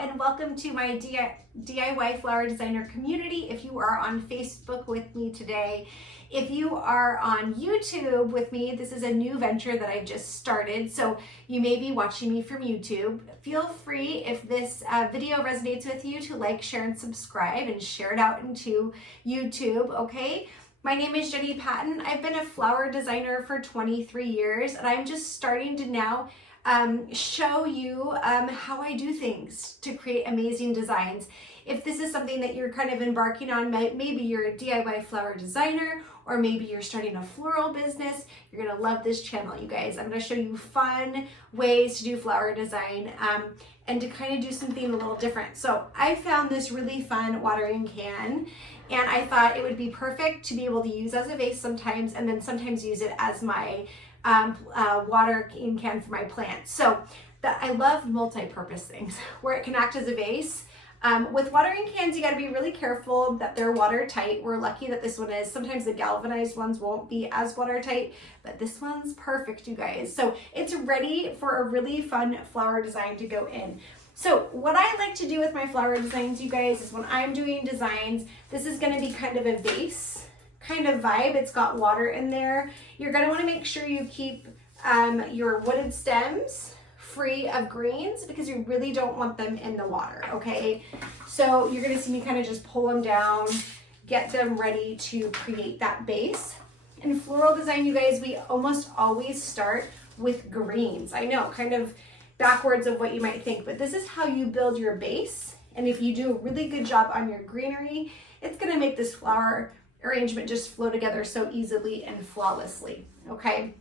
and welcome to my DIY flower designer community. If you are on Facebook with me today, if you are on YouTube with me, this is a new venture that I just started, so you may be watching me from YouTube. Feel free, if this video resonates with you, to like, share, and subscribe and share it out into YouTube, okay? My name is Jenny Patton. I've been a flower designer for 23 years, and I'm just starting to now show you how I do things to create amazing designs. If this is something that you're kind of embarking on, maybe you're a DIY flower designer, or maybe you're starting a floral business, you're gonna love this channel, you guys. I'm gonna show you fun ways to do flower design and to kind of do something a little different. So I found this really fun watering can, and I thought it would be perfect to be able to use as a vase sometimes, and then sometimes use it as my watering can for my plants. So I love multi-purpose things where it can act as a vase. With watering cans, you got to be really careful that they're watertight. We're lucky that this one is. Sometimes the galvanized ones won't be as watertight, but this one's perfect, you guys. So it's ready for a really fun flower design to go in. So what I like to do with my flower designs, you guys, is when I'm doing designs, this is going to be kind of a vase kind of vibe. It's got water in there. You're going to want to make sure you keep your wooded stems free of greens, because you really don't want them in the water, okay? So you're going to see me kind of just pull them down, get them ready to create that base. In floral design, you guys, we almost always start with greens. I know, kind of backwards of what you might think, but this is how you build your base. And if you do a really good job on your greenery, it's going to make this flower arrangement just flow together so easily and flawlessly, okay?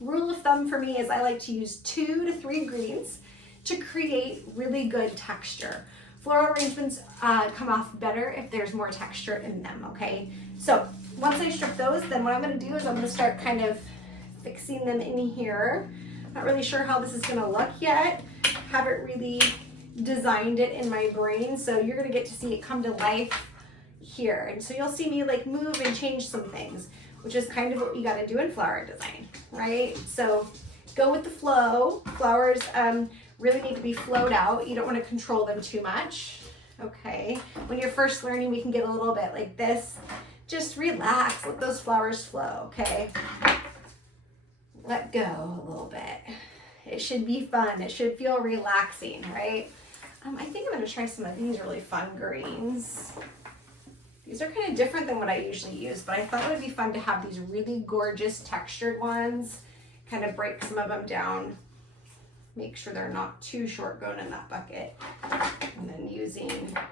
Rule of thumb for me is I like to use 2 to 3 greens to create really good texture. Floral arrangements come off better if there's more texture in them, okay? So once I strip those, then what I'm going to do is I'm going to start kind of fixing them in here. Not really sure how this is going to look yet. Haven't really designed it in my brain, so you're going to get to see it come to life here. And so you'll see me like move and change some things, which is kind of what you got to do in flower design, right? So go with the flow. Flowers really need to be flowed out. You don't want to control them too much, okay? When you're first learning, we can get a little bit like this. Just relax, let those flowers flow, okay? Let go a little bit. It should be fun. It should feel relaxing, right? I think I'm gonna try some of these really fun greens. These are kind of different than what I usually use, but I thought it would be fun to have these really gorgeous textured ones, kind of break some of them down, make sure they're not too short going in that bucket. And then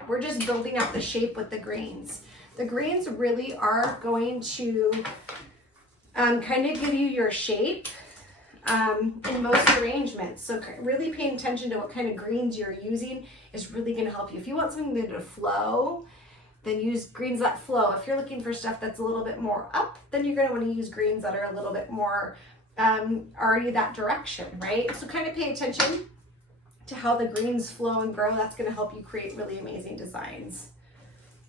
we're just building out the shape with the greens. The greens really are going to kind of give you your shape in most arrangements. So really paying attention to what kind of greens you're using is really going to help you. If you want something to flow, then use greens that flow. If you're looking for stuff that's a little bit more up, then you're going to want to use greens that are a little bit more already that direction, right? So kind of pay attention to how the greens flow and grow. That's going to help you create really amazing designs.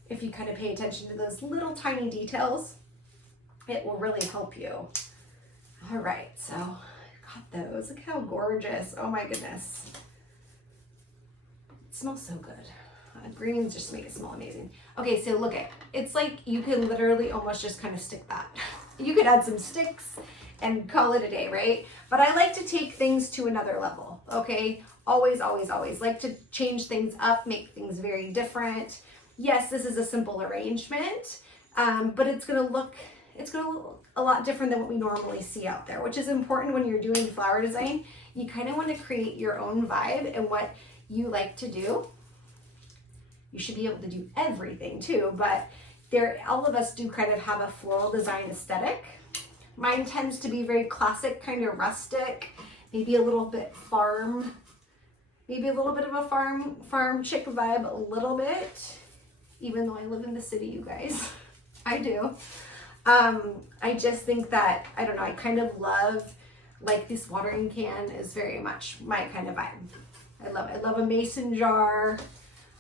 If you kind of pay attention to those little tiny details, it will really help you. All right, so got those. Look how gorgeous. Oh my goodness. It smells so good. Greens just make it smell amazing. Okay, so look at, it's like you can literally almost just kind of stick that. You could add some sticks and call it a day, right? But I like to take things to another level, okay? Always, always, always like to change things up, make things very different. Yes, this is a simple arrangement, but it's gonna look a lot different than what we normally see out there, which is important when you're doing flower design. You kind of want to create your own vibe and what you like to do. You should be able to do everything too, but all of us do kind of have a floral design aesthetic. Mine tends to be very classic, kind of rustic, maybe a little bit farm, maybe a little bit of a farm chick vibe, a little bit, even though I live in the city, you guys. I do. I just think that, I don't know, I kind of love, like this watering can is very much my kind of vibe. I love a mason jar.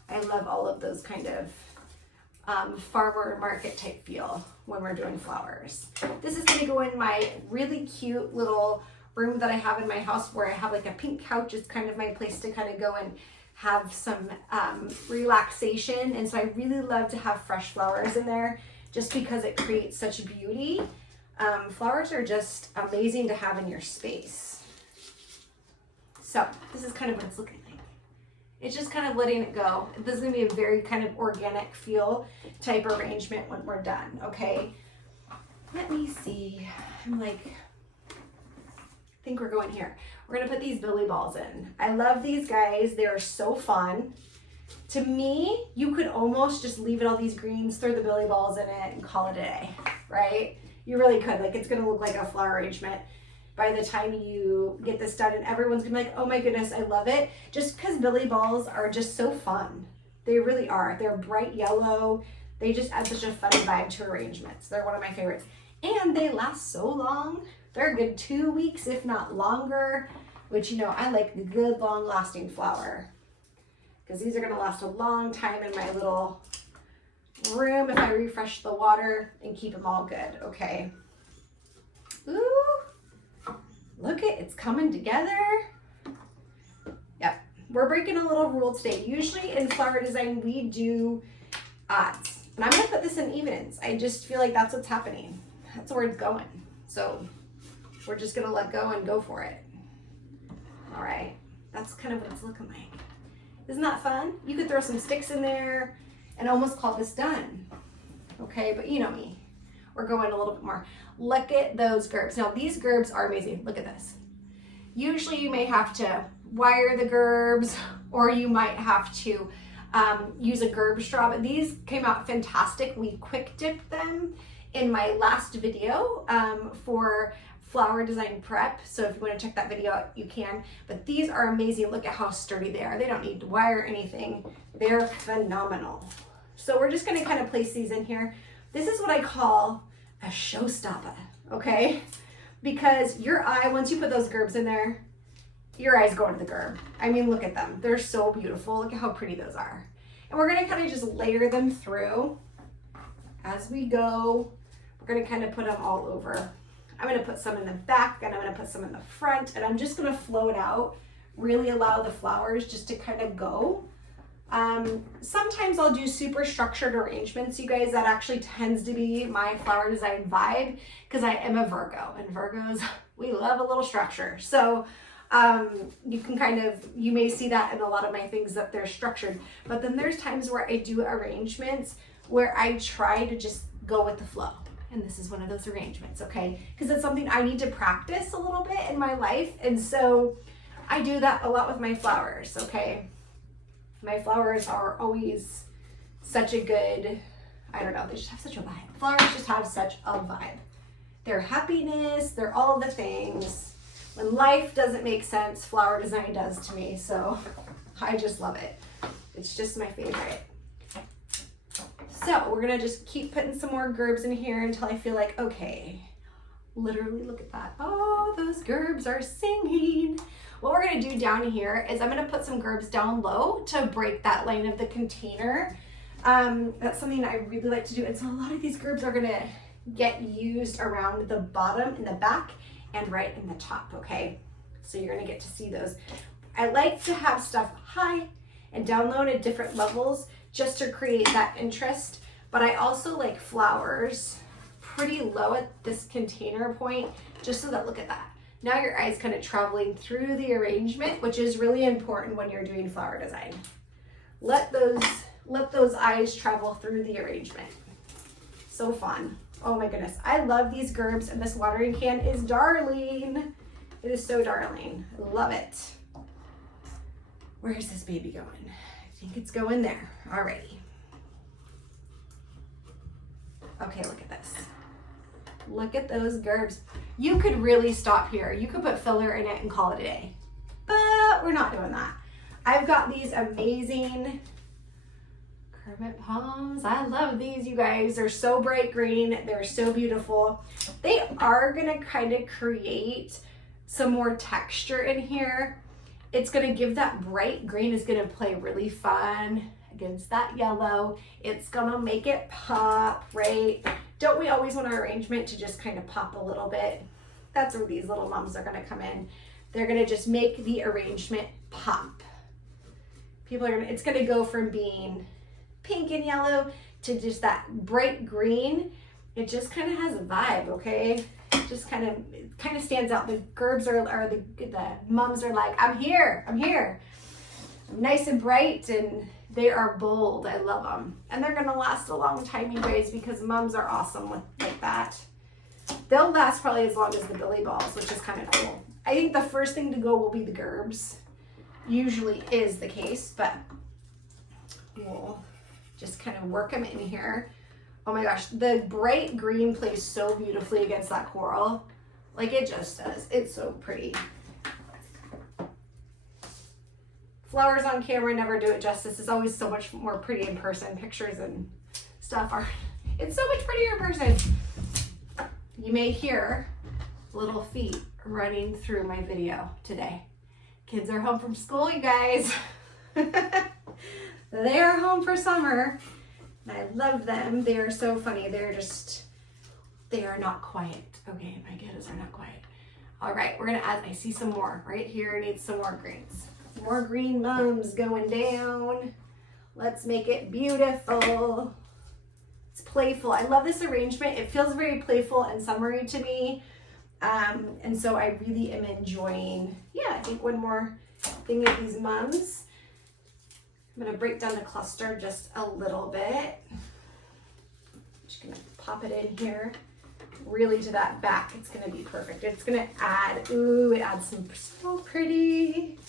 I love all of those kind of farmer market type feel when we're doing flowers. This is gonna go in my really cute little room that I have in my house where I have like a pink couch. It's kind of my place to kind of go and have some relaxation. And so I really love to have fresh flowers in there just because it creates such beauty. Flowers are just amazing to have in your space. So this is kind of what it's looking like. It's just kind of letting it go. This is gonna be a very kind of organic feel type arrangement when we're done, okay? Let me see. I think we're going here. We're gonna put these billy balls in. I love these guys. They're so fun. To me, you could almost just leave it all these greens, throw the billy balls in it and call it a day, right? You really could. Like, it's gonna look like a flower arrangement by the time you get this done, and everyone's gonna be like, oh my goodness, I love it. Just because billy balls are just so fun. They really are. They're bright yellow. They just add such a fun vibe to arrangements. They're one of my favorites. And they last so long. They're a good 2 weeks, if not longer, which, you know, I like the good long lasting flower because these are gonna last a long time in my little room if I refresh the water and keep them all good, okay? Ooh. Look it's coming together. Yep, we're breaking a little rule today. Usually in flower design, we do odds. And I'm gonna put this in evens. I just feel like that's what's happening. That's where it's going. So we're just gonna let go and go for it. All right, that's kind of what it's looking like. Isn't that fun? You could throw some sticks in there and almost call this done. Okay, but you know me. We're going a little bit more. Look at those gerbs. Now these gerbs are amazing. Look at this. Usually you may have to wire the gerbs or you might have to use a gerb straw, but these came out fantastic. We quick dipped them in my last video for flower design prep. So if you want to check that video out, you can. But these are amazing. Look at how sturdy they are. They don't need to wire anything. They're phenomenal. So we're just going to kind of place these in here. This is what I call a showstopper, okay? Because your eye, once you put those gerbs in there, your eyes go to the gerb. I mean, look at them. They're so beautiful. Look at how pretty those are. And we're gonna kind of just layer them through as we go. We're gonna kind of put them all over. I'm gonna put some in the back and I'm gonna put some in the front, and I'm just gonna flow it out, really allow the flowers just to kind of go. Sometimes I'll do super structured arrangements, you guys. That actually tends to be my flower design vibe because I am a Virgo, and Virgos, we love a little structure. So you can you may see that in a lot of my things that they're structured, but then there's times where I do arrangements where I try to just go with the flow. And this is one of those arrangements, okay? Because it's something I need to practice a little bit in my life. And so I do that a lot with my flowers, okay? My flowers are always such a good, I don't know, they just have such a vibe. Flowers just have such a vibe. They're happiness, they're all the things. When life doesn't make sense, flower design does to me. So I just love it. It's just my favorite. So we're gonna just keep putting some more gerbs in here until I feel like, okay, literally look at that. Oh, those gerbs are singing. What we're gonna do down here is I'm gonna put some gerbs down low to break that line of the container. That's something I really like to do. And so a lot of these gerbs are gonna get used around the bottom in the back and right in the top, okay? So you're gonna get to see those. I like to have stuff high and down low at different levels just to create that interest. But I also like flowers pretty low at this container point, just so that, look at that. Now your eye's kind of traveling through the arrangement, which is really important when you're doing flower design. Let those eyes travel through the arrangement. So fun. Oh my goodness. I love these gerbs, and this watering can is darling. It is so darling. I love it. Where is this baby going? I think it's going there. Alrighty. Okay, look at this. Look at those gerbs. You could really stop here. You could put filler in it and call it a day, but we're not doing that. I've got these amazing Kermit palms. I love these, you guys. They're so bright green. They're so beautiful. They are gonna kind of create some more texture in here. It's gonna give that bright green is gonna play really fun against that yellow. It's gonna make it pop, right? Don't we always want our arrangement to just kind of pop a little bit? That's where these little mums are gonna come in. They're gonna just make the arrangement pop. it's gonna go from being pink and yellow to just that bright green. It just kind of has a vibe, okay? It just kind of stands out. The gerbs the mums are like, I'm here. I'm nice and bright, and they are bold. I love them. And they're gonna last a long time, you guys, because mums are awesome like that. They'll last probably as long as the billy balls, which is kind of cool. I think the first thing to go will be the gerbs. Usually is the case, but we'll just kind of work them in here. Oh my gosh, the bright green plays so beautifully against that coral. Like it just does. It's so pretty. Flowers on camera never do it justice. It's always so much more pretty in person. Pictures and stuff it's so much prettier in person. You may hear little feet running through my video today. Kids are home from school, you guys. They are home for summer. And I love them. They are so funny. They are not quiet. Okay, my kiddos are not quiet. All right, we're gonna add, I see some more right here. Needs some more greens. More green mums going down. Let's make it beautiful. It's playful. I love this arrangement. It feels very playful and summery to me. And so I really am enjoying, I think one more thing of these mums. I'm gonna break down the cluster just a little bit. Just gonna pop it in here, really to that back. It's gonna be perfect. It's gonna add, it adds some, so pretty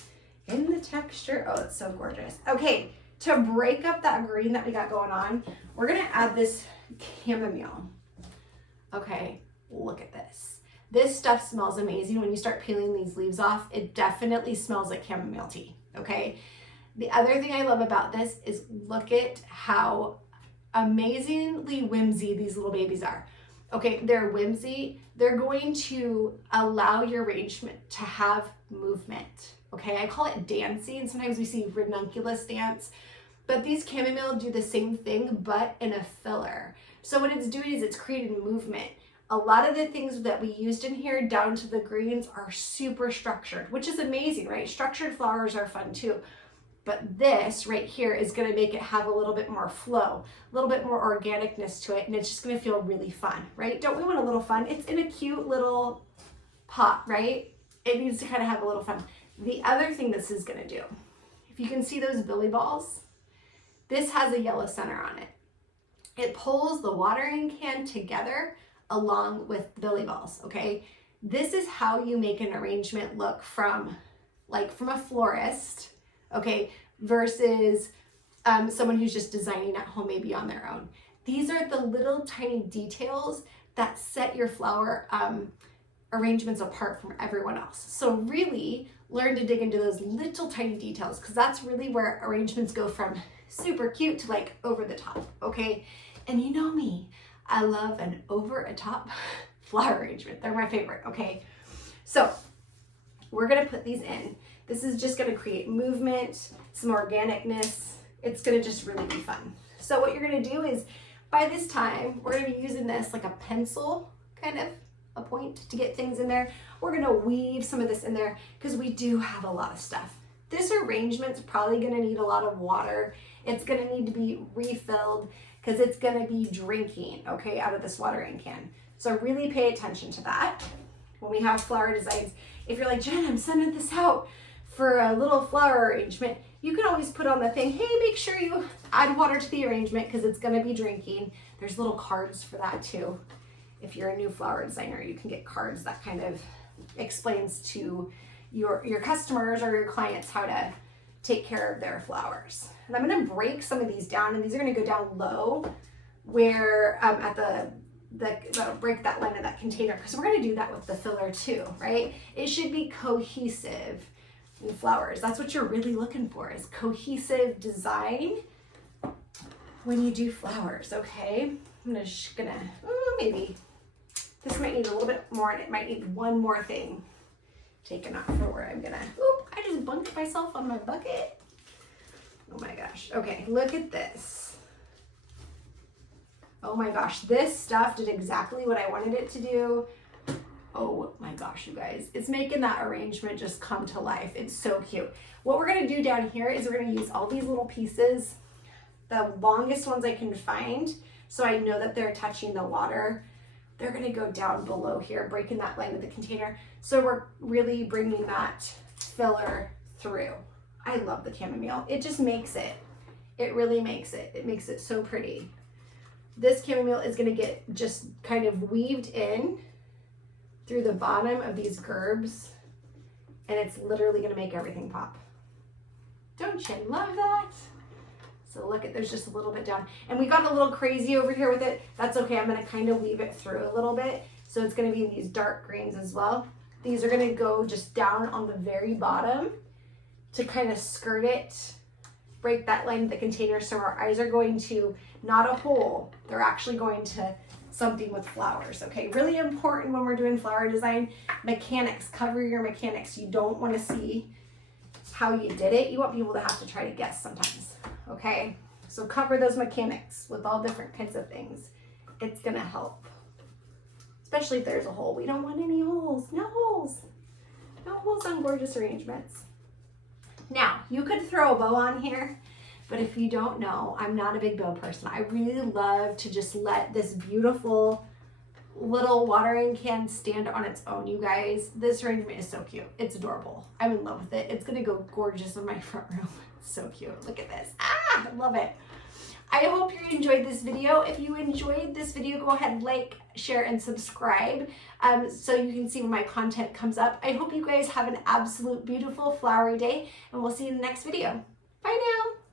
in the texture. Oh, it's so gorgeous. Okay, to break up that green that we got going on, we're gonna add this chamomile. Okay, look at this. This stuff smells amazing when you start peeling these leaves off. It definitely smells like chamomile tea, okay? The other thing I love about this is look at how amazingly whimsy these little babies are. Okay, they're whimsy. They're going to allow your arrangement to have movement. Okay, I call it dancing, and sometimes we see ranunculus dance, but these chamomile do the same thing, but in a filler. So what it's doing is it's creating movement. A lot of the things that we used in here down to the greens are super structured, which is amazing, right? Structured flowers are fun too. But this right here is going to make it have a little bit more flow, a little bit more organicness to it, and it's just going to feel really fun, right? Don't we want a little fun? It's in a cute little pot, right? It needs to kind of have a little fun. The other thing this is going to do, if you can see those billy balls, this has a yellow center on it. It pulls the watering can together along with the billy balls, okay? This is how you make an arrangement look from a florist, okay, versus someone who's just designing at home, maybe on their own. These are the little tiny details that set your flower arrangements apart from everyone else. So really learn to dig into those little tiny details, because that's really where arrangements go from super cute to like over the top, okay? And you know me, I love an over a top flower arrangement. They're my favorite, okay? So we're gonna put these in. This is just gonna create movement, some organicness. It's gonna just really be fun. So what you're gonna do is, by this time, we're gonna be using this like a pencil, kind of a point to get things in there. We're gonna weave some of this in there because we do have a lot of stuff. This arrangement's probably gonna need a lot of water. It's gonna need to be refilled because it's gonna be drinking, okay, out of this watering can. So really pay attention to that. When we have flower designs, if you're like, Jen, I'm sending this out for a little flower arrangement, you can always put on the thing, hey, make sure you add water to the arrangement because it's gonna be drinking. There's little cards for that too. If you're a new flower designer, you can get cards that kind of explains to your customers or your clients how to take care of their flowers. And I'm gonna break some of these down, and these are gonna go down low where at that'll break that line of that container, because we're gonna do that with the filler too, right? It should be cohesive in flowers. That's what you're really looking for, is cohesive design when you do flowers, okay? I'm just gonna, maybe this might need a little bit more, and it might need one more thing taken off for where I'm gonna, I just bunked myself on my bucket. Oh my gosh. Okay, look at this. Oh my gosh, this stuff did exactly what I wanted it to do. Oh my gosh, you guys, it's making that arrangement just come to life. It's so cute. What we're gonna do down here is we're gonna use all these little pieces, the longest ones I can find, so I know that they're touching the water. They're gonna go down below here, breaking that line of the container. So we're really bringing that filler through. I love the chamomile. It just makes it. It really makes it. It makes it so pretty. This chamomile is gonna get just kind of weaved in through the bottom of these gerbs, and it's literally gonna make everything pop. Don't you love that? So look at, there's just a little bit down. And we got a little crazy over here with it. That's okay, I'm gonna kind of weave it through a little bit. So it's gonna be in these dark greens as well. These are gonna go just down on the very bottom to kind of skirt it, break that line of the container. So our eyes are going to, not a hole, they're actually going to something with flowers, okay? Really important when we're doing flower design. Mechanics, cover your mechanics. You don't want to see how you did it. You want people to have to try to guess sometimes, okay? So cover those mechanics with all different kinds of things. It's gonna help, especially if there's a hole. We don't want any holes. No holes. No holes on gorgeous arrangements. Now, you could throw a bow on here, but if you don't know, I'm not a big bow person. I really love to just let this beautiful little watering can stand on its own, you guys. This arrangement is so cute. It's adorable. I'm in love with it. It's gonna go gorgeous in my front room. It's so cute. Look at this. Ah, I love it. I hope you enjoyed this video. If you enjoyed this video, go ahead, like, share, and subscribe so you can see when my content comes up. I hope you guys have an absolute beautiful flowery day, and we'll see you in the next video. Bye now.